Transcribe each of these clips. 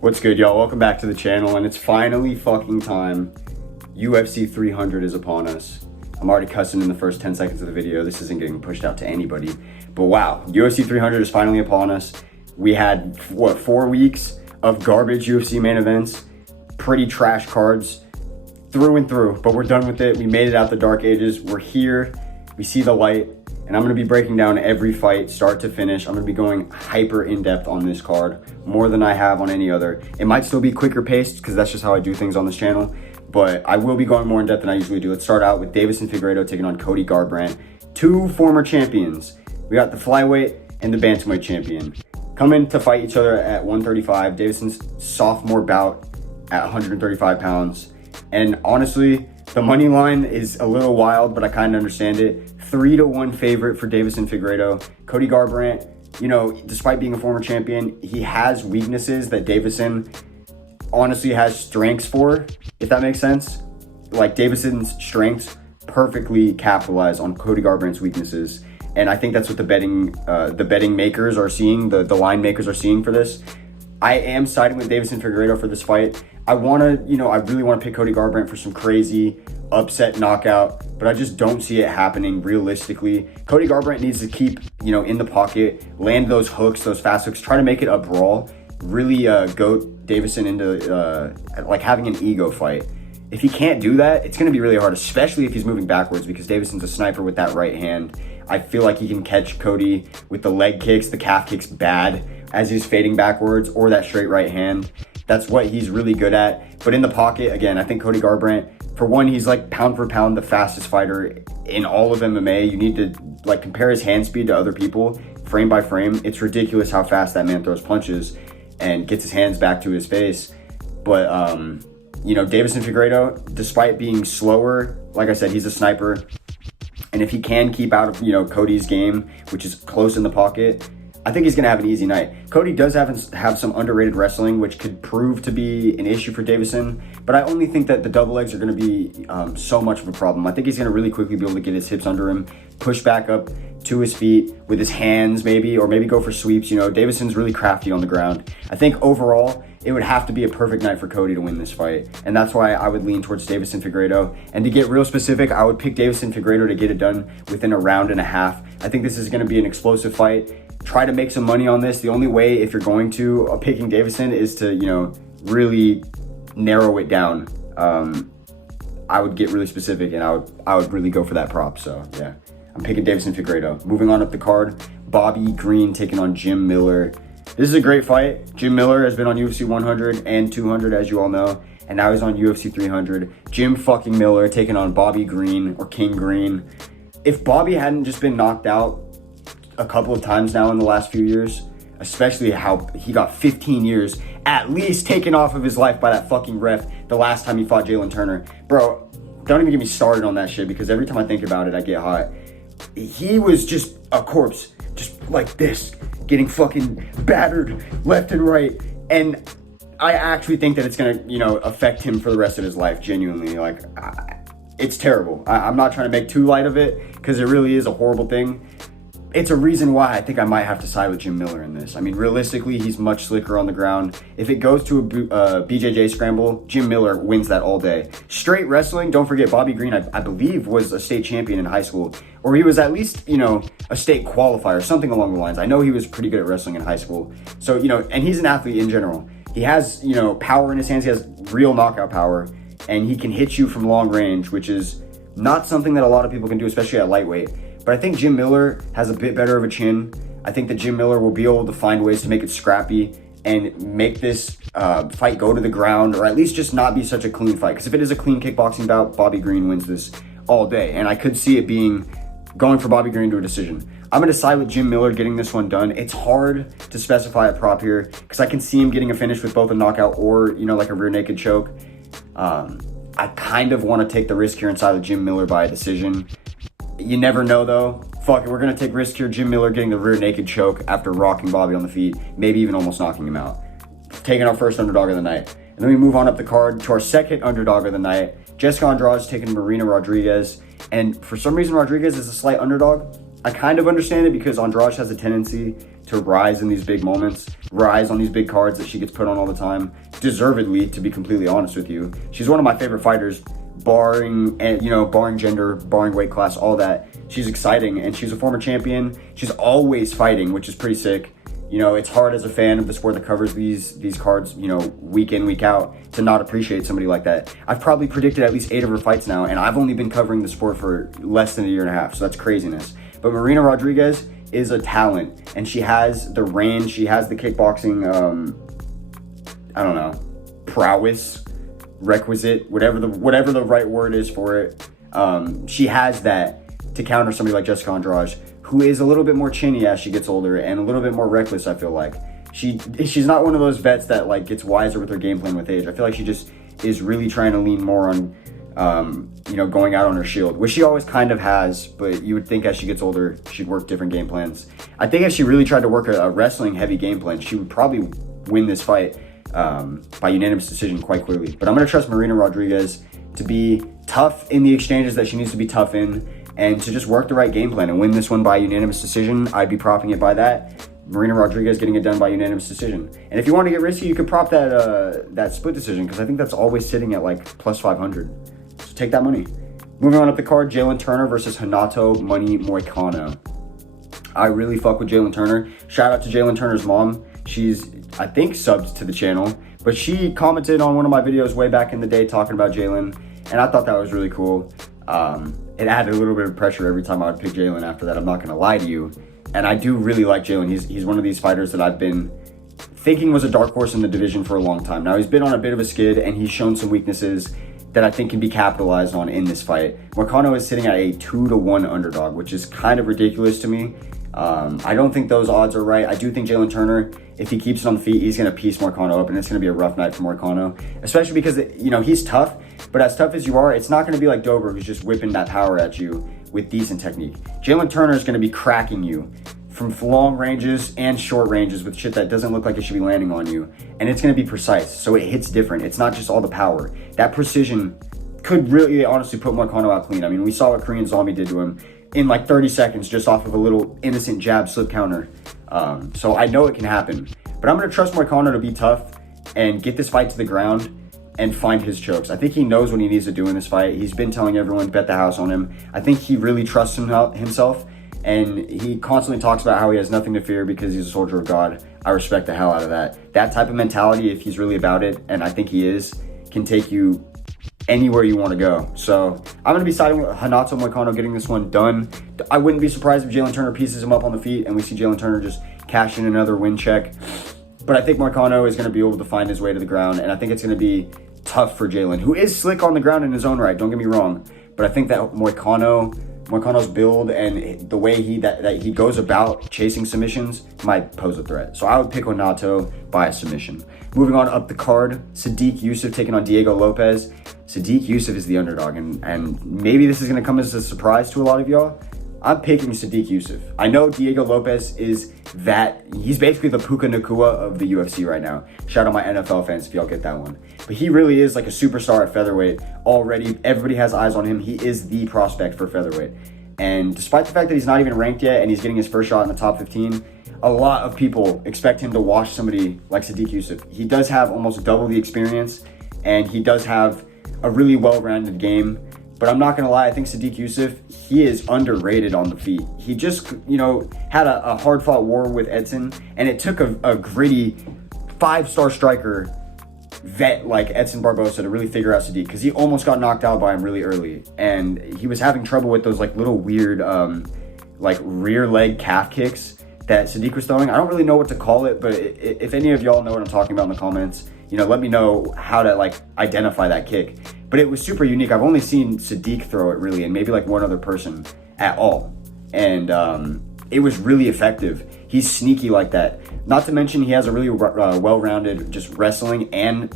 What's good, y'all? Welcome back to the channel, and it's finally fucking time. UFC 300 is upon us. I'm already cussing in the first 10 seconds of the video. This isn't getting pushed out to anybody. But wow, UFC 300 is finally upon us. We had, 4 weeks of garbage UFC main events. Pretty trash cards through and through, but we're done with it. We made it out the dark ages. We're here. We see the light. And I'm going to be breaking down every fight, start to finish. I'm going to be going hyper in-depth on this card, more than I have on any other. It might still be quicker paced, because that's just how I do things on this channel. But I will be going more in-depth than I usually do. Let's start out with Deiveson Figueiredo taking on Cody Garbrandt. 2 former champions. We got the flyweight and the bantamweight champion. Coming to fight each other at 135. Deiveson's sophomore bout at 135 pounds. And honestly, the money line is a little wild, but I kind of understand it. 3-1 favorite for Deiveson Figueiredo. Cody Garbrandt, you know, despite being a former champion, he has weaknesses that Deiveson honestly has strengths for, if that makes sense. Like, Deiveson's strengths perfectly capitalize on Cody Garbrandt's weaknesses. And I think that's what the betting makers are seeing, the line makers are seeing for this. I am siding with Deiveson Figueiredo for this fight. I really want to pick Cody Garbrandt for some crazy upset knockout, but I just don't see it happening realistically. Cody Garbrandt needs to keep, in the pocket, land those hooks, those fast hooks, try to make it a brawl, really goat Deiveson into like having an ego fight. If he can't do that, it's going to be really hard, especially if he's moving backwards, because Deiveson's a sniper with that right hand. I feel like he can catch Cody with the leg kicks, the calf kicks bad as he's fading backwards, or that straight right hand. That's what he's really good at. But in the pocket, again, I think Cody Garbrandt, for one, he's like pound for pound the fastest fighter in all of MMA. You need to like compare his hand speed to other people frame by frame. It's ridiculous how fast that man throws punches and gets his hands back to his face. But Deiveson Figueiredo, despite being slower, like I said, he's a sniper. And if he can keep out of Cody's game, which is close in the pocket, I think he's going to have an easy night. Cody does have some underrated wrestling, which could prove to be an issue for Deiveson, but I only think that the double legs are going to be so much of a problem. I think he's going to really quickly be able to get his hips under him, push back up to his feet with his hands maybe, or maybe go for sweeps. Deiveson's really crafty on the ground. I think overall, it would have to be a perfect night for Cody to win this fight, and that's why I would lean towards Deiveson Figueiredo. And to get real specific, I would pick Deiveson Figueiredo to get it done within a round and a half. I think this is going to be an explosive fight. Try to make some money on this. The only way, if you're going to picking Deiveson, is to really narrow it down. I would get really specific, and I would really go for that prop. So yeah, I'm picking Deiveson Figueiredo. Moving on up the card, Bobby Green taking on Jim Miller. This is a great fight. Jim Miller has been on UFC 100 and 200, as you all know, and now he's on UFC 300. Jim fucking Miller taking on Bobby Green, or King Green. If Bobby hadn't just been knocked out a couple of times now in the last few years, especially how he got 15 years at least taken off of his life by that fucking ref the last time he fought Jalin Turner. Bro, don't even get me started on that shit, because every time I think about it, I get hot. He was just a corpse, just like this, getting fucking battered left and right. And I actually think that it's gonna, affect him for the rest of his life, genuinely. Like, it's terrible. I'm not trying to make too light of it, because it really is a horrible thing. It's a reason why I think I might have to side with Jim Miller in this. I mean, realistically, he's much slicker on the ground. If it goes to a BJJ scramble, Jim Miller wins that all day. Straight wrestling, don't forget, Bobby Green, I believe, was a state champion in high school. Or he was at least, a state qualifier, something along the lines. I know he was pretty good at wrestling in high school. So, and he's an athlete in general. He has, power in his hands. He has real knockout power. And he can hit you from long range, which is not something that a lot of people can do, especially at lightweight. But I think Jim Miller has a bit better of a chin. I think that Jim Miller will be able to find ways to make it scrappy and make this fight go to the ground, or at least just not be such a clean fight. Because if it is a clean kickboxing bout, Bobby Green wins this all day. And I could see it going for Bobby Green to a decision. I'm going to side with Jim Miller getting this one done. It's hard to specify a prop here, because I can see him getting a finish with both a knockout or, like a rear naked choke. I kind of want to take the risk here and side with Jim Miller by a decision. You never know, though. Fuck it, we're going to take risk here. Jim Miller getting the rear naked choke after rocking Bobby on the feet, maybe even almost knocking him out. Taking our first underdog of the night. And then we move on up the card to our second underdog of the night. Jessica Andrade taking Marina Rodriguez. And for some reason, Rodriguez is a slight underdog. I kind of understand it, because Andrade has a tendency to rise in these big moments, rise on these big cards that she gets put on all the time, deservedly, to be completely honest with you. She's one of my favorite fighters, barring gender, barring weight class, all that. She's exciting, and she's a former champion. She's always fighting, which is pretty sick. You know, it's hard as a fan of the sport that covers these cards, you know, week in, week out, to not appreciate somebody like that. I've probably predicted at least 8 of her fights now, and I've only been covering the sport for less than a year and a half, so that's craziness. But Marina Rodriguez is a talent, and she has the range, she has the kickboxing, I don't know, prowess, requisite, whatever the right word is for it. She has that to counter somebody like Jessica Andrade, who is a little bit more chinny as she gets older and a little bit more reckless, I feel like. She's not one of those vets that like gets wiser with her game plan with age. I feel like she just is really trying to lean more on, going out on her shield, which she always kind of has, but you would think as she gets older, she'd work different game plans. I think if she really tried to work a wrestling heavy game plan, she would probably win this fight by unanimous decision quite clearly. But I'm going to trust Marina Rodriguez to be tough in the exchanges that she needs to be tough in, and to just work the right game plan and win this one by unanimous decision. I'd be propping it by that. Marina Rodriguez getting it done by unanimous decision. And if you want to get risky, you could prop that split decision, because I think that's always sitting at like plus 500. So take that money. Moving on up the card, Jalin Turner versus Renato Money Moicano. I really fuck with Jalin Turner. Shout out to Jalin Turner's mom. She's, I think, subbed to the channel, but she commented on one of my videos way back in the day talking about Jalin, and I thought that was really cool. It added a little bit of pressure every time I would pick Jalin after that, I'm not going to lie to you. And I do really like Jalin. He's one of these fighters that I've been thinking was a dark horse in the division for a long time. Now, he's been on a bit of a skid, and he's shown some weaknesses that I think can be capitalized on in this fight. Moicano is sitting at a 2-1 underdog, which is kind of ridiculous to me. I don't think those odds are right. I do think Jalin Turner, if he keeps it on the feet, he's going to piece Moicano up, and it's going to be a rough night for Moicano, especially because, he's tough, but as tough as you are, it's not going to be like Dober, who's just whipping that power at you with decent technique. Jalin Turner is going to be cracking you from long ranges and short ranges with shit that doesn't look like it should be landing on you, and it's going to be precise, so it hits different. It's not just all the power. That precision could really honestly put Moicano out clean. I mean, we saw what Korean Zombie did to him in like 30 seconds just off of a little innocent jab slip counter. So I know it can happen, but I'm going to trust Moicano to be tough and get this fight to the ground and find his chokes. I think he knows what he needs to do in this fight. He's been telling everyone to bet the house on him. I think he really trusts himself, and he constantly talks about how he has nothing to fear because he's a soldier of God. I respect the hell out of that. That type of mentality, if he's really about it, and I think he is, can take you anywhere you want to go. So I'm going to be siding with Renato Moicano getting this one done. I wouldn't be surprised if Jalin Turner pieces him up on the feet and we see Jalin Turner just cash in another win check. But I think Moicano is going to be able to find his way to the ground, and I think it's going to be tough for Jalin, who is slick on the ground in his own right, don't get me wrong. But I think that Moicano's build and the way that he goes about chasing submissions might pose a threat. So I would pick Renato by a submission. Moving on up the card, Sodiq Yusuff taking on Diego Lopes. Sodiq Yusuff is the underdog, and maybe this is going to come as a surprise to a lot of y'all. I'm picking Sodiq Yusuff. I know Diego Lopes is he's basically the Puka Nacua of the UFC right now. Shout out my NFL fans if y'all get that one. But he really is like a superstar at featherweight already. Everybody has eyes on him. He is the prospect for featherweight. And despite the fact that he's not even ranked yet and he's getting his first shot in the top 15, a lot of people expect him to wash somebody like Sodiq Yusuff. He does have almost double the experience, and he does have a really well-rounded game. But I'm not going to lie, I think Sodiq Yusuff, he is underrated on the feet. He just, had a hard-fought war with Edson, and it took a gritty 5-star striker vet like Edson Barbosa to really figure out Sodiq, because he almost got knocked out by him really early. And he was having trouble with those like little weird rear leg calf kicks that Sodiq was throwing. I don't really know what to call it, but if any of y'all know what I'm talking about in the comments, let me know how to identify that kick. But it was super unique. I've only seen Sodiq throw it really, and maybe one other person at all. And it was really effective. He's sneaky like that. Not to mention he has a really well-rounded just wrestling and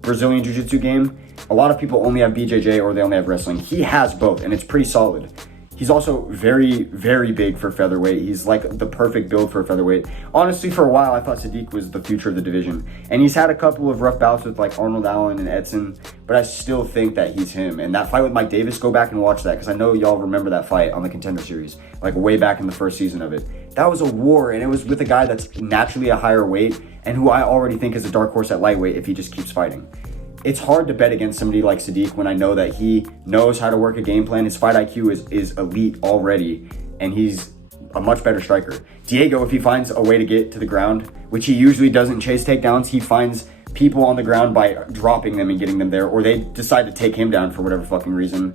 Brazilian Jiu-Jitsu game. A lot of people only have BJJ or they only have wrestling. He has both, and it's pretty solid. He's also very, very big for featherweight. He's like the perfect build for a featherweight. Honestly, for a while, I thought Sodiq was the future of the division. And he's had a couple of rough bouts with Arnold Allen and Edson, but I still think that he's him. And that fight with Mike Davis, go back and watch that, because I know y'all remember that fight on the Contender Series, way back in the first season of it. That was a war, and it was with a guy that's naturally a higher weight and who I already think is a dark horse at lightweight if he just keeps fighting. It's hard to bet against somebody like Sodiq when I know that he knows how to work a game plan. His fight IQ is elite already, and he's a much better striker. Diego, if he finds a way to get to the ground, which he usually doesn't chase takedowns, he finds people on the ground by dropping them and getting them there, or they decide to take him down for whatever fucking reason,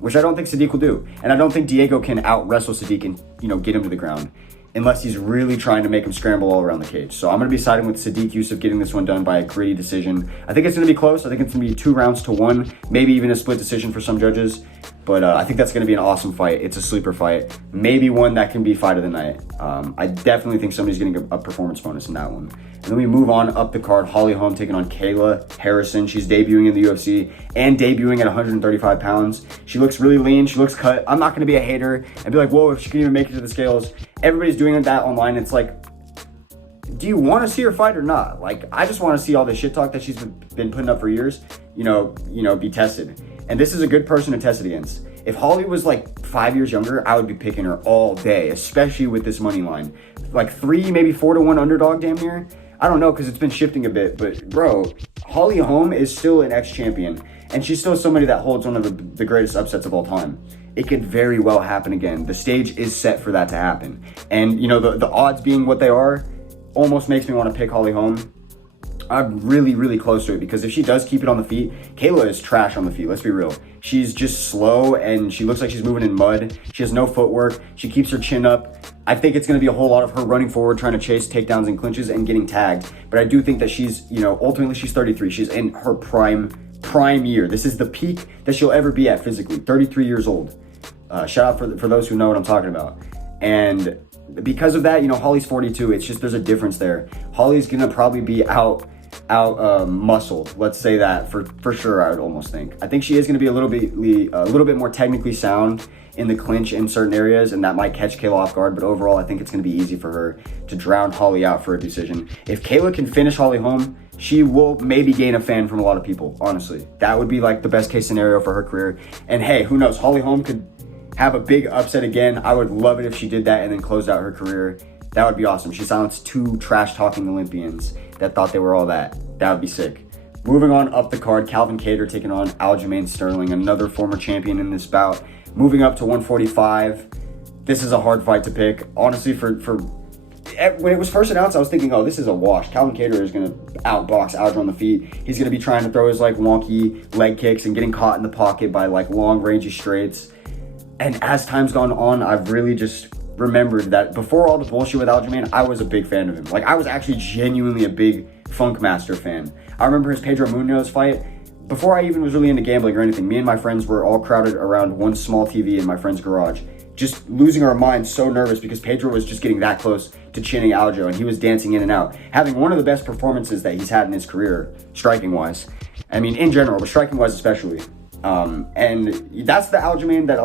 which I don't think Sodiq will do. And I don't think Diego can out-wrestle Sodiq and, get him to the ground unless he's really trying to make him scramble all around the cage. So I'm going to be siding with Sodiq Yusuff getting this one done by a gritty decision. I think it's going to be close. I think it's going to be 2 rounds to 1, maybe even a split decision for some judges. But I think that's going to be an awesome fight. It's a sleeper fight. Maybe one that can be fight of the night. I definitely think somebody's getting a performance bonus in that one. And then we move on up the card. Holm taking on Kayla Harrison. She's debuting in the UFC and debuting at 135 pounds. She looks really lean. She looks cut. I'm not going to be a hater and be like, whoa, if she can even make it to the scales. Everybody's doing that online. It's like, do you want to see her fight or not? Like, I just want to see all the shit talk that she's been putting up for years, be tested. And this is a good person to test it against. If Holly was like 5 years younger, I would be picking her all day, especially with this money line. Like 3, maybe 4 to 1 underdog damn near. I don't know, because it's been shifting a bit, but bro, Holly Holm is still an ex-champion, and she's still somebody that holds one of the greatest upsets of all time. It could very well happen again. The stage is set for that to happen. And, the odds being what they are almost makes me want to pick Holly Holm. I'm really, really close to it, because if she does keep it on the feet, Kayla is trash on the feet, let's be real. She's just slow, and she looks like she's moving in mud. She has no footwork. She keeps her chin up. I think it's going to be a whole lot of her running forward, trying to chase takedowns and clinches and getting tagged. But I do think that she's, ultimately she's 33. She's in her prime year. This is the peak that she'll ever be at physically, 33 years old. Shout out for those who know what I'm talking about. And because of that, Holly's 42. It's just, there's a difference there. Holly's going to probably be out muscled. Let's say that for sure. I would almost think. I think she is going to be a little bit more technically sound in the clinch in certain areas, and that might catch Kayla off guard. But overall, I think it's going to be easy for her to drown Holly out for a decision. If Kayla can finish Holly Holm, she will maybe gain a fan from a lot of people. Honestly, that would be like the best case scenario for her career. And hey, who knows? Holly Holm could have a big upset again. I would love it if she did that and then closed out her career. That would be awesome. She silenced 2 trash-talking Olympians that thought they were all that. That would be sick. Moving on up the card, Calvin Kattar taking on Aljamain Sterling, another former champion in this bout. Moving up to 145. This is a hard fight to pick. Honestly, when it was first announced, I was thinking, oh, this is a wash. Calvin Kattar is going to outbox Aljo on the feet. He's going to be trying to throw his wonky leg kicks and getting caught in the pocket by long rangy straights. And as time's gone on, I've really just remembered that before all the bullshit with Aljamain, I was a big fan of him. I was actually genuinely a big Funkmaster fan. I remember his Pedro Munoz fight. Before I even was really into gambling or anything, me and my friends were all crowded around one small TV in my friend's garage, just losing our minds, so nervous because Pedro was just getting that close to chinning Aljo, and he was dancing in and out, having one of the best performances that he's had in his career, striking-wise. I mean, in general, but striking-wise especially. And that's the Aljamain that,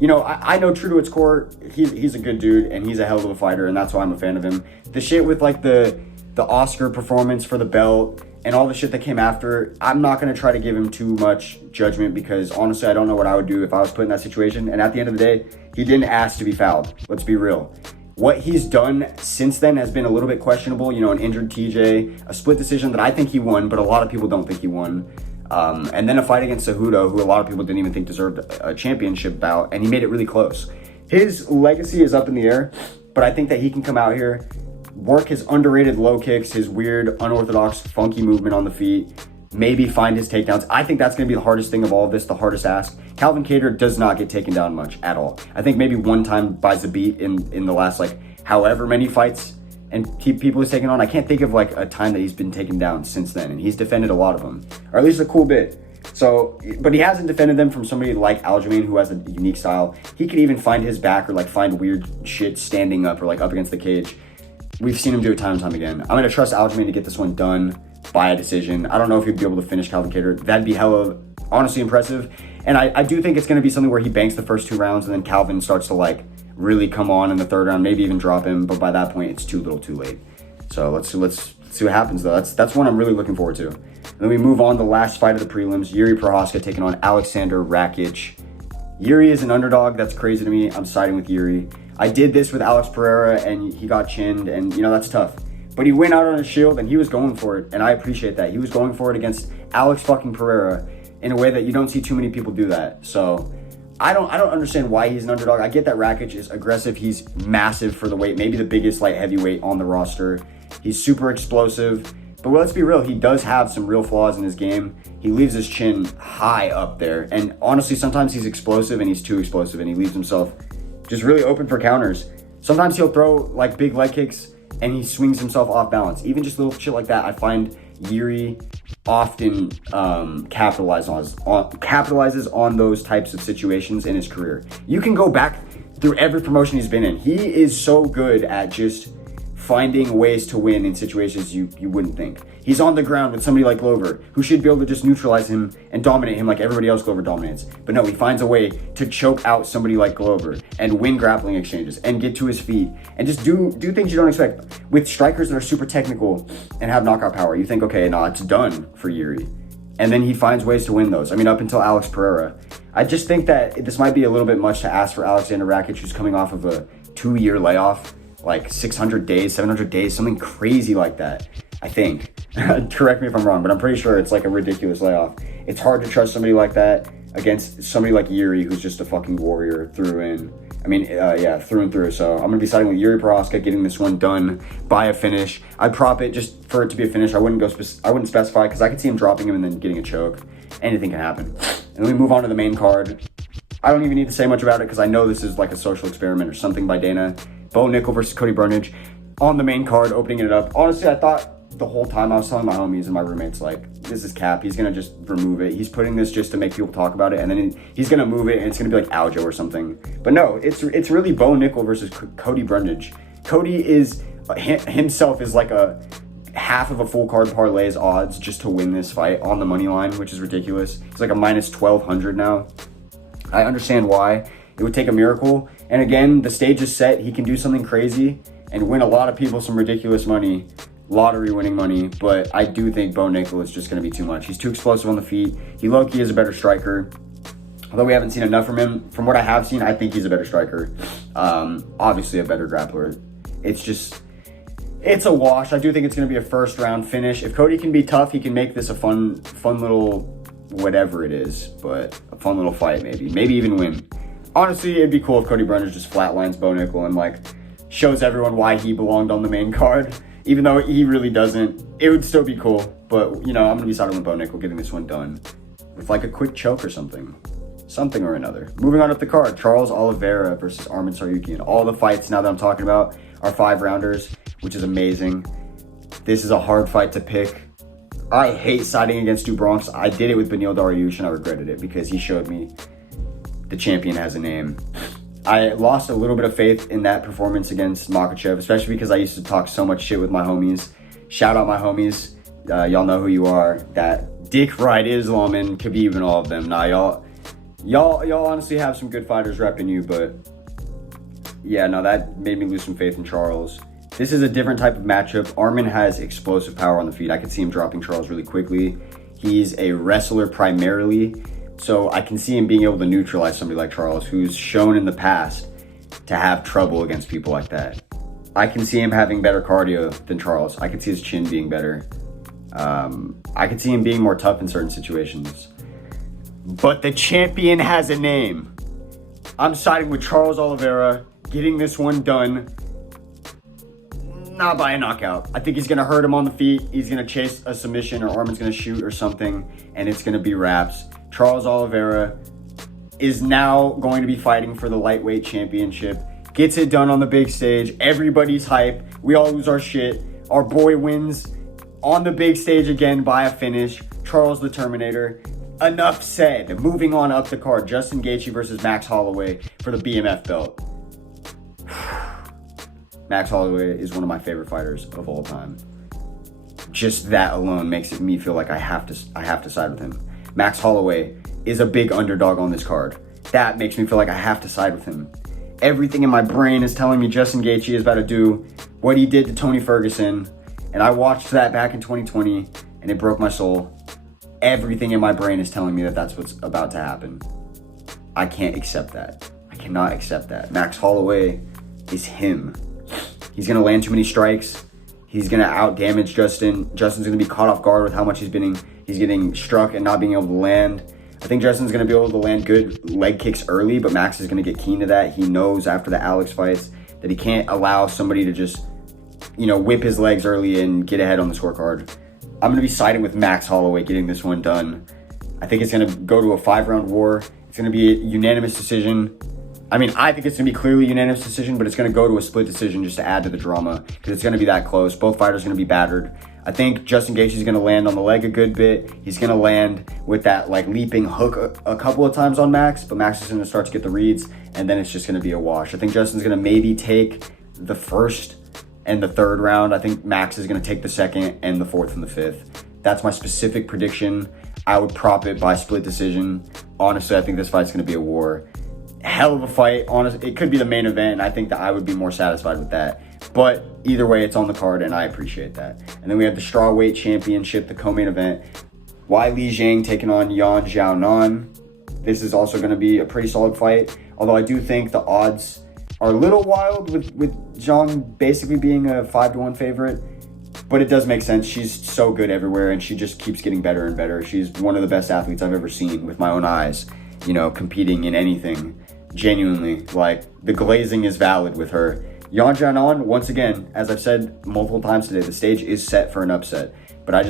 I know true to its core, he's a good dude, and he's a hell of a fighter, and that's why I'm a fan of him. The shit with, the Oscar performance for the belt, and all the shit that came after, I'm not going to try to give him too much judgment because, honestly, I don't know what I would do if I was put in that situation. And at the end of the day, he didn't ask to be fouled. Let's be real. What he's done since then has been a little bit questionable. An injured TJ, a split decision that I think he won, but a lot of people don't think he won. And then a fight against Cejudo, who a lot of people didn't even think deserved a championship bout, and he made it really close. His legacy is up in the air, but I think that he can come out here, work his underrated low kicks, his weird, unorthodox, funky movement on the feet, maybe find his takedowns. I think that's going to be the hardest thing of all of this, the hardest ask. Calvin Kattar does not get taken down much at all. I think maybe one time buys a beat in the last, however many fights and people he's taken on. I can't think of, a time that he's been taken down since then, and he's defended a lot of them, or at least a cool bit. So, but he hasn't defended them from somebody like Aljamain, who has a unique style. He could even find his back or, find weird shit standing up or, up against the cage. We've seen him do it time and time again. I'm going to trust Aljamain to get this one done by a decision. I don't know if he'd be able to finish Calvin Kattar. That'd be honestly impressive. And I do think it's going to be something where he banks the first 2 rounds and then Calvin starts to, really come on in the 3rd round, maybe even drop him. But by that point, it's too little too late. So let's see what happens, though. That's one I'm really looking forward to. And then we move on to the last fight of the prelims. Jiri Procházka taking on Aleksander Rakic. Jiri is an underdog. That's crazy to me. I'm siding with Jiri. I did this with Alex Pereira and he got chinned, and you know, that's tough. But he went out on a shield and he was going for it, and I appreciate that. He was going for it against Alex fucking Pereira in a way that you don't see too many people do that. So I don't understand why he's an underdog. I get that Rakic is aggressive. He's massive for the weight, maybe the biggest light heavyweight on the roster. He's super explosive. But let's be real, he does have some real flaws in his game. He leaves his chin high up there. And honestly, sometimes he's explosive and he's too explosive and he leaves himself just really open for counters. Sometimes he'll throw like big leg kicks and he swings himself off balance. Even just little shit like that, I find Jiri often capitalizes on those types of situations in his career. You can go back through every promotion he's been in. He is so good at just finding ways to win in situations you wouldn't think. He's on the ground with somebody like Glover, who should be able to just neutralize him and dominate him like everybody else Glover dominates. But no, he finds a way to choke out somebody like Glover and win grappling exchanges and get to his feet and just do things you don't expect. With strikers that are super technical and have knockout power, you think, okay, no, it's done for Jiri. And then he finds ways to win those. I mean, up until Alex Pereira. I just think that this might be a little bit much to ask for Alexander Rakic, who's coming off of a 2-year layoff, like 600 days, 700 days, something crazy like that, I think. Correct me if I'm wrong, but I'm pretty sure it's like a ridiculous layoff. It's hard to trust somebody like that against somebody like Jiri, who's just a fucking warrior through and through. So I'm going to be siding with Jiri Procházka, getting this one done by a finish. I'd prop it just for it to be a finish. I wouldn't specify because I could see him dropping him and then getting a choke. Anything can happen. And then we move on to the main card. I don't even need to say much about it because I know this is like a social experiment or something by Dana. Bo Nickal versus Cody Brundage on the main card, opening it up. Honestly, I thought the whole time I was telling my homies and my roommates, like, this is cap. He's going to just remove it. He's putting this just to make people talk about it, and then he's going to move it, and it's going to be like Aljo or something. But no, it's really Bo Nickal versus Cody Brundage. Cody is himself is like a half of a full card parlay's odds just to win this fight on the money line, which is ridiculous. He's like a minus 1,200 now. I understand why. It would take a miracle. And again, the stage is set. He can do something crazy and win a lot of people some ridiculous money, lottery winning money. But I do think Bo Nickal is just going to be too much. He's too explosive on the feet. He low-key is a better striker. Although we haven't seen enough from him, from what I have seen, I think he's a better striker. Obviously a better grappler. It's a wash. I do think it's going to be a first round finish. If Cody can be tough, he can make this a fun little whatever it is. But a fun little fight maybe. Maybe even win. Honestly, it'd be cool if Cody Brundage just flatlines Bo Nickal and like shows everyone why he belonged on the main card. Even though he really doesn't, it would still be cool. But, you know, I'm going to be siding with Bo Nickal, getting this one done with like a quick choke or something. Something or another. Moving on up the card, Charles Oliveira versus Arman Tsaryukyan. All the fights now that I'm talking about are 5-rounders, which is amazing. This is a hard fight to pick. I hate siding against two Bronx. I did it with Beneil Dariush and I regretted it because he showed me the champion has a name. I lost a little bit of faith in that performance against Makhachev, especially because I used to talk so much shit with my homies. Shout out my homies. Y'all know who you are. That Dick Ride Islam and Khabib and all of them. Nah, y'all honestly have some good fighters repping you, but yeah, no, that made me lose some faith in Charles. This is a different type of matchup. Arman has explosive power on the feet. I could see him dropping Charles really quickly. He's a wrestler primarily, so I can see him being able to neutralize somebody like Charles, who's shown in the past to have trouble against people like that. I can see him having better cardio than Charles. I could see his chin being better. I could see him being more tough in certain situations. But the champion has a name. I'm siding with Charles Oliveira, getting this one done. Not by a knockout. I think he's going to hurt him on the feet. He's going to chase a submission, or Arman's going to shoot or something, and it's going to be wraps. Charles Oliveira is now going to be fighting for the lightweight championship. Gets it done on the big stage. Everybody's hype. We all lose our shit. Our boy wins on the big stage again by a finish. Charles the Terminator. Enough said. Moving on up the card. Justin Gaethje versus Max Holloway for the BMF belt. Max Holloway is one of my favorite fighters of all time. Just that alone makes me feel like I have to side with him. Max Holloway is a big underdog on this card. That makes me feel like I have to side with him. Everything in my brain is telling me Justin Gaethje is about to do what he did to Tony Ferguson, and I watched that back in 2020, and it broke my soul. Everything in my brain is telling me that that's what's about to happen. I can't accept that. I cannot accept that. Max Holloway is him. He's going to land too many strikes. He's going to out-damage Justin. Justin's going to be caught off guard with how much he's getting struck and not being able to land. I think Justin's going to be able to land good leg kicks early, but Max is going to get keen to that. He knows after the Alex fights that he can't allow somebody to just, whip his legs early and get ahead on the scorecard. I'm going to be siding with Max Holloway getting this one done. I think it's going to go to a 5-round war. It's going to be a unanimous decision. I think it's going to be clearly a unanimous decision, but it's going to go to a split decision just to add to the drama because it's going to be that close. Both fighters are going to be battered. I think Justin Gaethje is going to land on the leg a good bit. He's going to land with that leaping hook a couple of times on Max, but Max is going to start to get the reads, and then it's just going to be a wash. I think Justin's going to maybe take the first and the third round. I think Max is going to take the second and the fourth and the fifth. That's my specific prediction. I would prop it by split decision. Honestly, I think this fight's going to be a war. Hell of a fight. Honestly, it could be the main event, and I think that I would be more satisfied with that. But either way, it's on the card, and I appreciate that. And then we have the strawweight championship, the co-main event. Weili Zhang taking on Xionan. This is also going to be a pretty solid fight, although I do think the odds are a little wild with Zhang basically being a 5-1 favorite. But it does make sense. She's so good everywhere, and she just keeps getting better and better. She's one of the best athletes I've ever seen with my own eyes, competing in anything. Genuinely, the glazing is valid with her. Xionan, once again, as I've said multiple times today, the stage is set for an upset. But I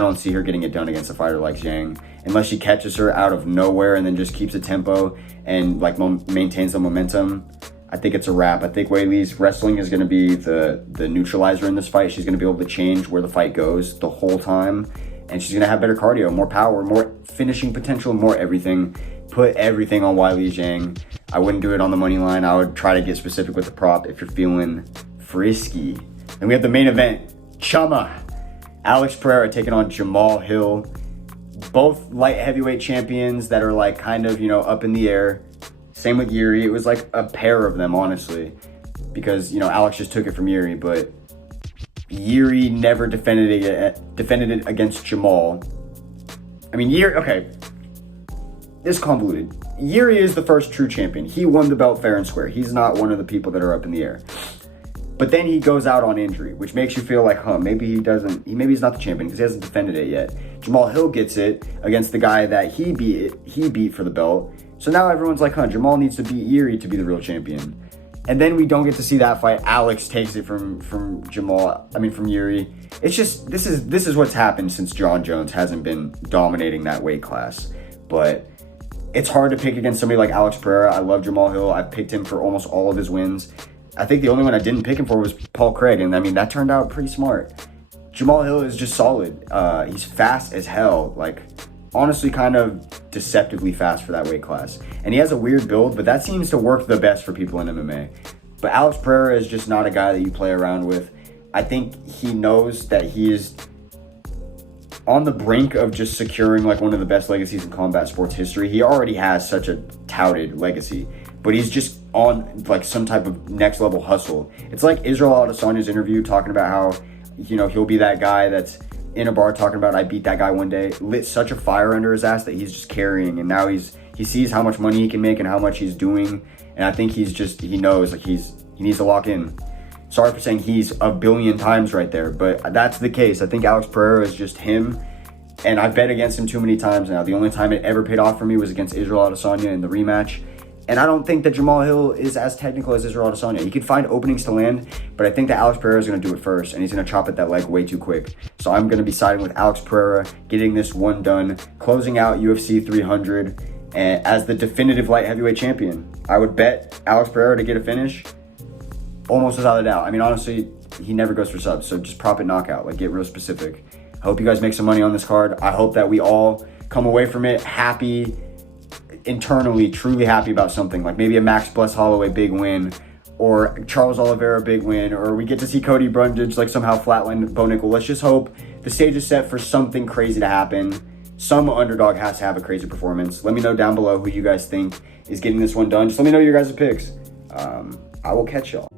don't see her getting it done against a fighter like Zhang. Unless she catches her out of nowhere and then just keeps a tempo and maintains the momentum. I think it's a wrap. I think Weili's wrestling is going to be the neutralizer in this fight. She's going to be able to change where the fight goes the whole time. And she's going to have better cardio, more power, more finishing potential, more everything. Put everything on Weili Zhang. I wouldn't do it on the money line. I would try to get specific with the prop if you're feeling frisky. And we have the main event. Chama. Alex Pereira taking on Jamahal. Both light heavyweight champions that are up in the air. Same with Jiri. It was a pair of them, honestly. Because, Alex just took it from Jiri, but Jiri never defended it against Jamahal. Jiri, okay. This is convoluted. Jiri is the first true champion. He won the belt fair and square. He's not one of the people that are up in the air. But then he goes out on injury, which makes you feel maybe he's not the champion because he hasn't defended it yet. Jamahal gets it against the guy that he beat for the belt. So now everyone's Jamal needs to beat Jiri to be the real champion. And then we don't get to see that fight. Alex takes it from Jiri. It's just, this is what's happened since John Jones hasn't been dominating that weight class. But it's hard to pick against somebody like Alex Pereira. I love Jamahal. I picked him for almost all of his wins. I think the only one I didn't pick him for was Paul Craig, and that turned out pretty smart. Jamahal is just solid. He's fast as hell. Honestly, kind of deceptively fast for that weight class. And he has a weird build, but that seems to work the best for people in MMA. But Alex Pereira is just not a guy that you play around with. I think he knows that he is on the brink of just securing one of the best legacies in combat sports history. He already has such a touted legacy, but he's just on some type of next level hustle. It's like Israel Adesanya's interview talking about how, he'll be that guy that's in a bar talking about I beat that guy one day, lit such a fire under his ass that he's just carrying, and now he sees how much money he can make and how much he's doing, and I think he knows he needs to lock in. Sorry for saying he's a billion times right there, but that's the case. I think Alex Pereira is just him, and I've bet against him too many times now. The only time it ever paid off for me was against Israel Adesanya in the rematch. And I don't think that Jamahal is as technical as Israel Adesanya. He could find openings to land, but I think that Alex Pereira is going to do it first, and he's going to chop at that leg way too quick. So I'm going to be siding with Alex Pereira, getting this one done, closing out UFC 300 as the definitive light heavyweight champion. I would bet Alex Pereira to get a finish almost without a doubt. Honestly, he never goes for subs, so just prop it knockout. Get real specific. I hope you guys make some money on this card. I hope that we all come away from it happy, internally truly happy about something, maybe a Max Bless Holloway big win, or Charles Oliveira big win, or we get to see Cody Brundage somehow flatline Bo Nickal. Let's just hope the stage is set for something crazy to happen. Some underdog has to have a crazy performance. Let me know down below who you guys think is getting this one done. Just let me know your guys' picks. I will catch y'all.